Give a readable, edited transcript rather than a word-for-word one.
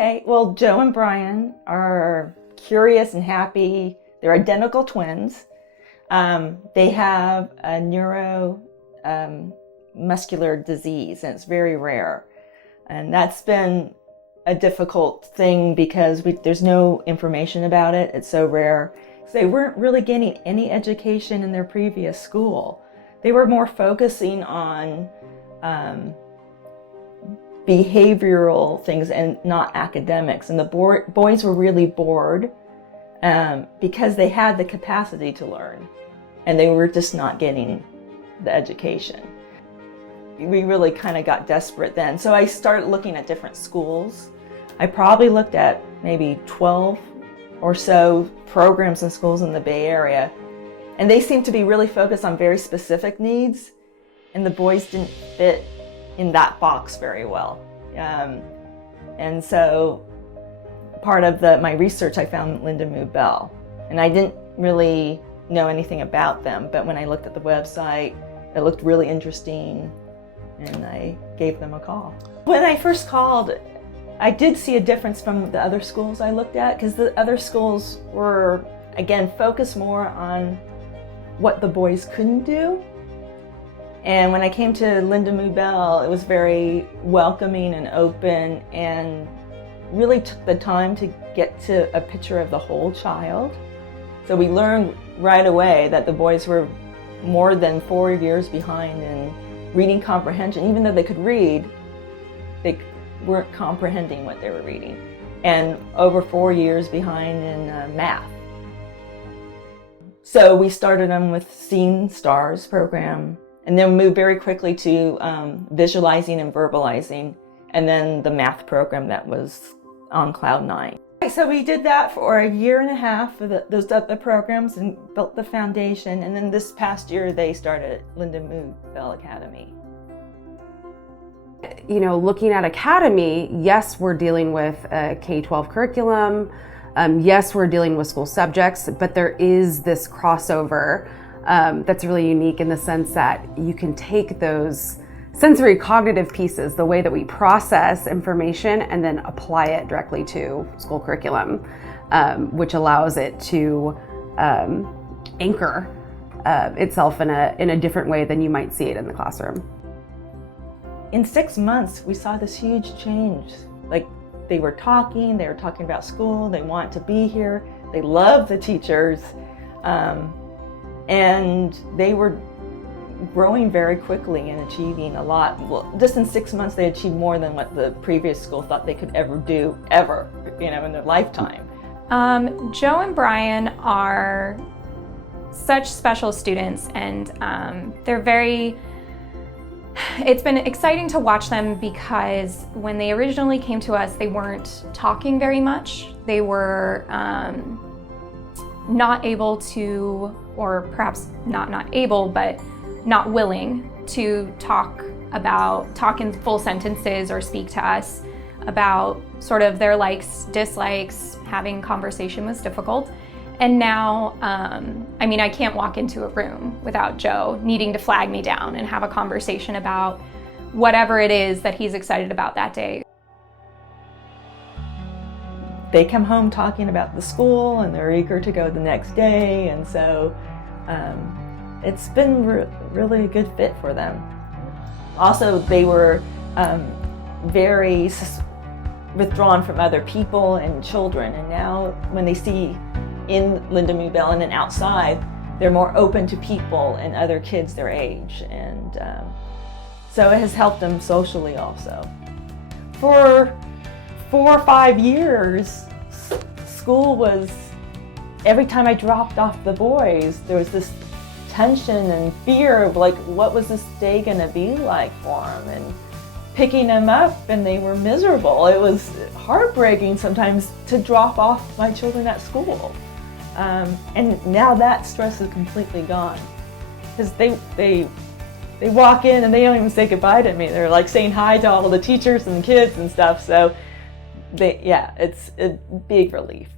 Okay, well, Joe and Brian are curious and happy. They're identical twins. They have a neuromuscular disease, and it's very rare. And that's been a difficult thing because there's no information about it. It's so rare. They weren't really getting any education in their previous school. They were more focusing on behavioral things and not academics. And the boys were really bored because they had the capacity to learn, and they were just not getting the education. We really kind of got desperate then. So I started looking at different schools. I probably looked at maybe 12 or so programs and schools in the Bay Area. And they seemed to be really focused on very specific needs. And the boys didn't fit in that box very well. And so part of my research, I found Lindamood-Bell. And I didn't really know anything about them. But when I looked at the website, it looked really interesting. And I gave them a call. When I first called, I did see a difference from the other schools I looked at, because the other schools were, again, focused more on what the boys couldn't do. And when I came to Lindamood-Bell, it was very welcoming and open, and really took the time to get to a picture of the whole child. So we learned right away that the boys were more than 4 years behind in reading comprehension. Even though they could read, they weren't comprehending what they were reading. And over 4 years behind in math. So we started them with Seeing Stars program, and then moved very quickly to visualizing and verbalizing, and then the math program that was on Cloud 9. So we did that for a year and a half for those other programs and built the foundation. And then this past year, they started Lindamood-Bell Academy. You know, looking at Academy, yes, we're dealing with a K-12 curriculum. Yes, we're dealing with school subjects, but there is this crossover that's really unique in the sense that you can take those sensory cognitive pieces, the way that we process information, and then apply it directly to school curriculum, which allows it to anchor itself in a different way than you might see it in the classroom. In 6 months, we saw this huge change. Like, they were talking about school, they want to be here, they love the teachers, and they were growing very quickly and achieving a lot. Well, just in 6 months, they achieved more than what the previous school thought they could ever do, in their lifetime. Joe and Brian are such special students, and it's been exciting to watch them, because when they originally came to us, they weren't talking very much. They were not able to, or perhaps not able, but not willing to talk in full sentences or speak to us about sort of their likes, dislikes. Having conversation was difficult. And now, I can't walk into a room without Joe needing to flag me down and have a conversation about whatever it is that he's excited about that day. They come home talking about the school, and they're eager to go the next day, and so it's been really a good fit for them. Also, they were very withdrawn from other people and children, and now when they see in Lindamood-Bell and then outside, they're more open to people and other kids their age, and so it has helped them socially also. For 4 or 5 years, school was, every time I dropped off the boys, there was this tension and fear of, like, what was this day gonna be like for them? And picking them up, and they were miserable. It was heartbreaking sometimes to drop off my children at school. And now that stress is completely gone, because they walk in and they don't even say goodbye to me. They're like saying hi to all the teachers and the kids and stuff. So it's a big relief.